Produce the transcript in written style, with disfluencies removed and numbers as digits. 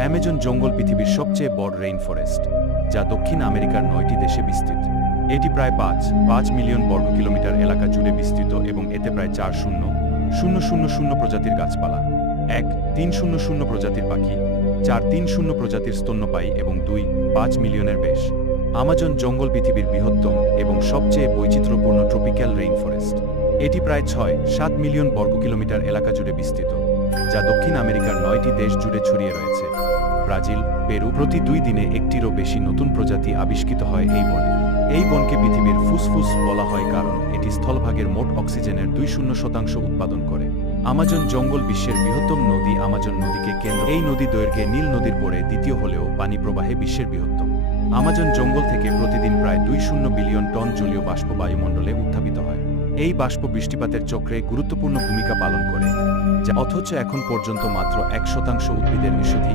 Amazon জঙ্গল পৃথিবীর সবচেয়ে বড় রেইন ফরেস্ট, যা দক্ষিণ আমেরিকার 9টি দেশে বিস্তৃত। এটি প্রায় 5 মিলিয়ন বর্গ কিলোমিটার এলাকা জুড়ে বিস্তৃত এবং এতে প্রায় 4,000 প্রজাতির গাছপালা, 1,300 প্রজাতির পাখি, 4,300 প্রজাতির স্তন্যপায়ী এবং 2.5 মিলিয়নের বেশ। আমাজন জঙ্গল পৃথিবীর বৃহত্তম এবং সবচেয়ে বৈচিত্র্যপূর্ণ ট্রপিক্যাল রেইন ফরেস্ট। এটি প্রায় 6-7 মিলিয়ন বর্গ কিলোমিটার এলাকা জুড়ে বিস্তৃত, যা দক্ষিণ আমেরিকার 9টি দেশ জুড়ে ছড়িয়ে রয়েছে। ব্রাজিল, পেরু প্রতি 2 দিনে একটিরও বেশি নতুন প্রজাতি আবিষ্কৃত হয় এই বনে। এই বনকে পৃথিবীর ফুসফুস বলা হয় কারণ এটি স্থলভাগের মোট অক্সিজেনের 20% উৎপাদন করে। আমাজন জঙ্গল বিশ্বের বৃহত্তম নদী আমাজন নদীকে কেন্দ্র। এই নদী দৈর্ঘ্যে নীল নদীর পরে দ্বিতীয় হলেও পানি প্রবাহে বিশ্বের বৃহত্তম। আমাজন জঙ্গল থেকে প্রতিদিন প্রায় 20 বিলিয়ন টন জলীয় বাষ্প বায়ুমণ্ডলে উত্থাপিত হয়। এই বাষ্প বৃষ্টিপাতের চক্রে গুরুত্বপূর্ণ ভূমিকা পালন করে, যা অথচ এখন পর্যন্ত মাত্র 1% উদ্ভিদের মিশধী